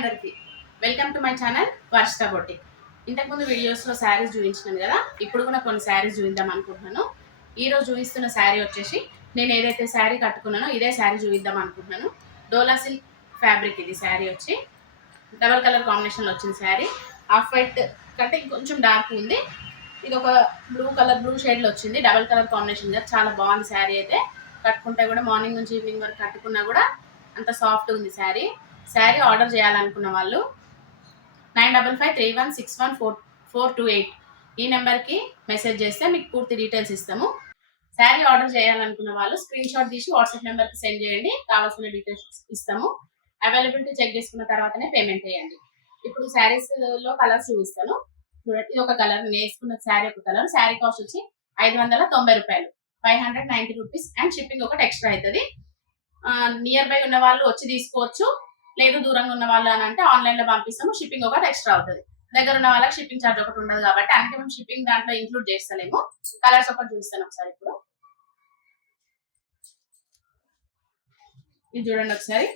అందరికి welcome to my channel Varshita boutique. ఇంతకుముందు వీడియోస్లో శారీస్ చూపించినాను కదా, ఇప్పుడు కూడా కొన్ని శారీస్ చూపిద్దాం అనుకుంటున్నాను. ఈరోజు చూపిస్తున్న శారీ వచ్చేసి నేను ఏదైతే శారీ కట్టుకున్నానో ఇదే శారీ చూపిద్దాం అనుకుంటున్నాను. డోలా సిల్క్ ఫ్యాబ్రిక్ ఇది శారీ వచ్చి డబల్ కలర్ కాంబినేషన్లో వచ్చిన శారీ. ఆఫ్ వైట్ కంటే ఇంకొంచెం డార్క్ ఉంది. ఇది ఒక బ్లూ షేడ్లో వచ్చింది. డబల్ కలర్ కాంబినేషన్ కదా, చాలా బాగుంది శారీ. అయితే కట్టుకుంటే కూడా మార్నింగ్ నుంచి ఈవినింగ్ వరకు కట్టుకున్నా కూడా అంత సాఫ్ట్ ఉంది శారీ. శారీ ఆర్డర్ చేయాలనుకున్న వాళ్ళు 9553161428 ఈ నెంబర్కి మెసేజ్ చేస్తే మీకు పూర్తి డీటెయిల్స్ ఇస్తాము. శారీ ఆర్డర్ చేయాలనుకున్న వాళ్ళు స్క్రీన్ షాట్ తీసి వాట్సాప్ నెంబర్కి సెండ్ చేయండి, కావాల్సిన డీటెయిల్స్ ఇస్తాము. అవైలబిలిటీ చెక్ చేసుకున్న తర్వాతనే పేమెంట్ చేయండి. ఇప్పుడు శారీస్లో కలర్స్ చూపిస్తాను. చూడండి, ఇది ఒక కలర్, నేను వేసుకున్న శారీ ఒక కలర్. శారీ కాస్ట్ వచ్చి 590 రూపాయలు, 590 రూపీస్. అండ్ షిప్పింగ్ ఒకటి ఎక్స్ట్రా అవుతుంది. నియర్ బై ఉన్న వాళ్ళు వచ్చి తీసుకోవచ్చు, లేదు దూరంగా ఉన్న వాళ్ళు అని అంటే ఆన్లైన్లో పంపిస్తాము, షిప్పింగ్ ఒకటి ఎక్స్ట్రా అవుతుంది. దగ్గర ఉన్న వాళ్ళకి షిప్పింగ్ ఛార్జ్ ఒకటి ఉండదు కాబట్టి అందుకే మేము షిప్పింగ్ దాంట్లో ఇంక్లూడ్ చేస్తలేము. కలర్స్ ఒకటి చూస్తాను ఒకసారి. ఇప్పుడు ఇది చూడండి ఒకసారి,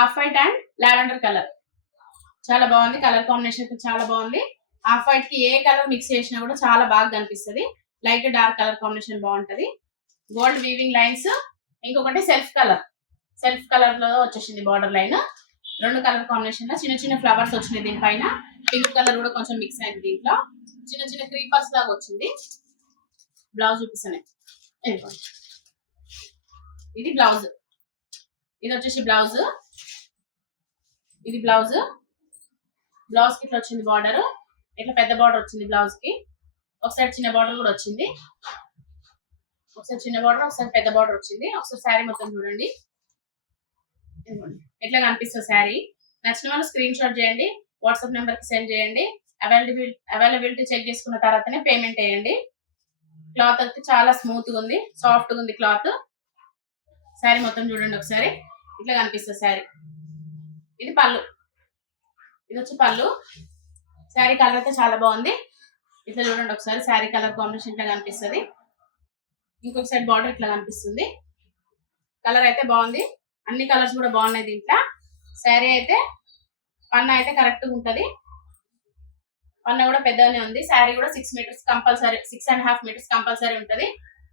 off white and lavender colour, చాలా బాగుంది. కలర్ కాంబినేషన్ అయితే చాలా బాగుంది. ఆఫ్ వైట్ కి ఏ కలర్ మిక్స్ చేసినా కూడా చాలా బాగా కనిపిస్తుంది. లైట్ డార్క్ కలర్ కాంబినేషన్ బాగుంటది. గోల్డ్ వీవింగ్ లైన్స్, ఇంకొకటి సెల్ఫ్ కలర్ లో వచ్చేసింది బార్డర్ లైన్. రెండు కలర్ కాంబినేషన్ లో చిన్న చిన్న ఫ్లవర్స్ వచ్చినాయి. దీనిపైన పింక్ కలర్ కూడా కొంచెం మిక్స్ అయింది. దీంట్లో చిన్న చిన్న క్రీపర్స్ లాగా వచ్చింది. బ్లౌజ్ చూపిస్తాను. ఇది బ్లౌజ్, ఇది వచ్చేసి బ్లౌజ్. ఇది బ్లౌజ్ కి ఇట్లా వచ్చింది బార్డర్, ఇట్లా పెద్ద బార్డర్ వచ్చింది బ్లౌజ్ కి. ఒకసారి చిన్న బార్డర్ కూడా వచ్చింది, ఒకసారి చిన్న బార్డర్, ఒకసారి పెద్ద బార్డర్ వచ్చింది. ఒకసారి శారీ మొత్తం చూడండి ఎట్లా కనిపిస్తుంది శారీ. నచ్చిన వాళ్ళు స్క్రీన్ షాట్ చేయండి, వాట్సాప్ నెంబర్ కి సెండ్ చేయండి. అవైలబిలిటీ చెక్ చేసుకున్న తర్వాతనే పేమెంట్ చేయండి. క్లాత్ అయితే చాలా స్మూత్ గా ఉంది, సాఫ్ట్ గా ఉంది క్లాత్. శారీ మొత్తం చూడండి ఒకసారి, ఇట్లా కనిపిస్తుంది శారీ. ఇది పళ్ళు, ఇది వచ్చి పళ్ళు. శారీ కలర్ అయితే చాలా బాగుంది. ఇట్లా చూడండి ఒకసారి, శారీ కలర్ కాంబినేషన్ ఇట్లా కనిపిస్తుంది. ఇంకొక సైడ్ బార్డర్ ఇట్లా కనిపిస్తుంది. కలర్ అయితే బాగుంది, అన్ని కలర్స్ కూడా బాగున్నాయి దీంట్లో. శారీ అయితే పన్న అయితే కరెక్ట్ గా ఉంటది, పన్న కూడా పెద్దగానే ఉంది. శారీ కూడా 6 మీటర్స్ కంపల్సరీ, 6.5 మీటర్స్ కంపల్సరీ ఉంటది.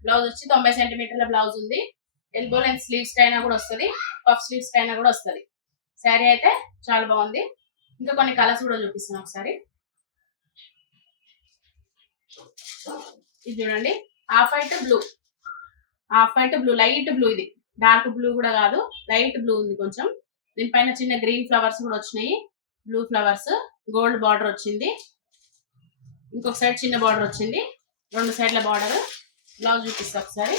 బ్లౌజ్ వచ్చి 90 సెంటీమీటర్ల బ్లౌజ్ ఉంది. ఎల్బో లెంత్ స్లీవ్స్ అయినా కూడా వస్తుంది, పఫ్ స్లీవ్స్ అయినా కూడా వస్తుంది. శారీ అయితే చాలా బాగుంది. ఇంకా కొన్ని కలర్స్ కూడా చూపిస్తాను ఒకసారి. ఇది చూడండి, off white blue, light blue. ఇది డార్క్ బ్లూ కూడా కాదు, లైట్ బ్లూ ఉంది కొంచెం. దీనిపైన చిన్న గ్రీన్ ఫ్లవర్స్ కూడా వచ్చినాయి, బ్లూ ఫ్లవర్స్. గోల్డ్ బార్డర్ వచ్చింది, ఇంకొక సైడ్ చిన్న బార్డర్ వచ్చింది, రెండు సైడ్ల బార్డర్. బ్లౌజ్ చూపిస్తా ఒకసారి.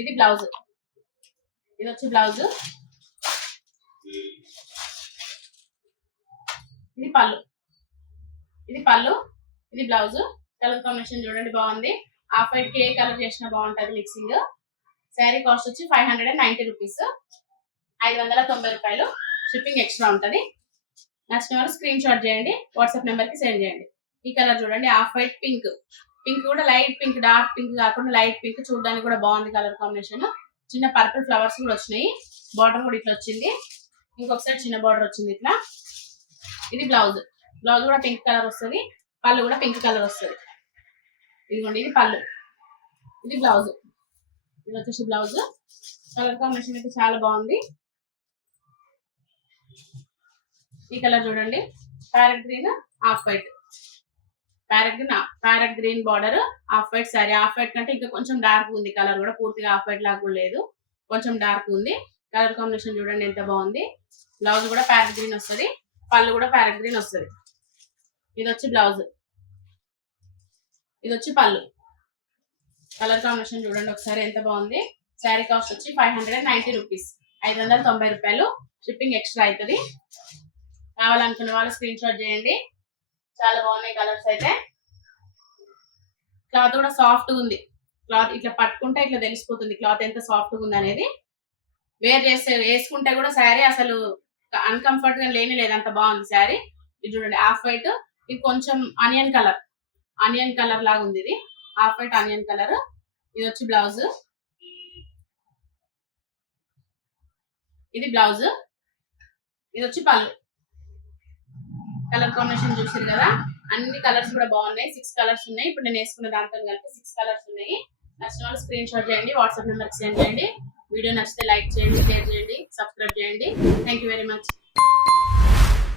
ఇది బ్లౌజ్, ఇది వచ్చి బ్లౌజ్. ఇది పళ్ళు, ఇది బ్లౌజ్. కలర్ కాంబినేషన్ చూడండి బాగుంది. ఆఫ్ వైట్ కి ఏ కలర్ చేసినా బాగుంటది మిక్సింగ్. శారీ కాస్ట్ వచ్చి 590 రూపీస్, 590 రూపాయలు. షిప్పింగ్ ఎక్స్ట్రా ఉంటది. నచ్చిన వాళ్ళు స్క్రీన్ షాట్ చేయండి, వాట్సాప్ నెంబర్ కి సెండ్ చేయండి. ఈ కలర్ చూడండి, ఆఫ్ వైట్ పింక్ కూడా లైట్ పింక్, డార్క్ పింక్ కాకుండా లైట్ పింక్. చూడడానికి కూడా బాగుంది కలర్ కాంబినేషన్. చిన్న పర్పుల్ ఫ్లవర్స్ కూడా వచ్చినాయి. బార్డర్ కూడా ఇట్లా వచ్చింది, ఇంకొకసారి చిన్న బార్డర్ వచ్చింది ఇట్లా. ఇది బ్లౌజ్ కూడా పింక్ కలర్ వస్తుంది, పళ్ళు కూడా పింక్ కలర్ వస్తుంది. ఇదిగోండి, ఇది పళ్ళు, ఇది బ్లౌజ్. ఇది వచ్చేసి బ్లౌజ్. కలర్ కాంబినేషన్ అయితే చాలా బాగుంది. ఈ కలర్ చూడండి, parrot green, off white. Parrot green border, off white sari. Off white కంటే ఇంకా కొంచెం డార్క్ ఉంది కలర్ కూడా, పూర్తిగా ఆఫ్ వైట్ లాగా కూడా లేదు, కొంచెం డార్క్ ఉంది. కలర్ కాంబినేషన్ చూడండి ఎంత బాగుంది. బ్లౌజ్ కూడా ప్యారెట్ గ్రీన్ వస్తుంది, పళ్ళు కూడా ప్యారెట్ గ్రీన్ వస్తుంది. ఇది వచ్చి బ్లౌజ్, ఇది వచ్చి పళ్ళు. కలర్ కాంబినేషన్ చూడండి ఒకసారి ఎంత బాగుంది. శారీ కాస్ట్ వచ్చి 590 రూపీస్, 590 రూపాయలు. షిప్పింగ్ ఎక్స్ట్రా అవుతుంది. కావాలనుకున్న వాళ్ళు స్క్రీన్ షాట్ చేయండి. చాలా బాగున్నాయి కలర్స్ అయితే. క్లాత్ కూడా సాఫ్ట్ గా ఉంది. క్లాత్ ఇట్లా పట్టుకుంటే ఇట్లా తెలిసిపోతుంది క్లాత్ ఎంత సాఫ్ట్ గా ఉంది అనేది. వేసుకుంటే కూడా శారీ అసలు అన్కంఫర్ట్ గా లేని లేదు, అంత బాగుంది శారీ. ఇది చూడండి, ఆఫ్ వైట్. ఇది కొంచెం ఆనియన్ కలర్ లాగా ఉంది. ఇది ఆఫ్ వైట్ ఆనియన్ కలర్. ఇది వచ్చి బ్లౌజ్, ఇది బ్లౌజ్. ఇది వచ్చి పళ్ళు. కలర్ కాంబినేషన్ చూసారు కదా, అన్ని కలర్స్ కూడా బాగున్నాయి. 6 కలర్స్ ఉన్నాయి. ఇప్పుడు నేను వేసుకున్న దాంతో కలిపి 6 కలర్స్ ఉన్నాయి. నచ్చిన వాళ్ళు స్క్రీన్ షాట్ చేయండి, వాట్సాప్ నెంబర్కి సెండ్ చేయండి. వీడియో నచ్చితే లైక్ చేయండి, షేర్ చేయండి, సబ్స్క్రైబ్ చేయండి. Thank you very much.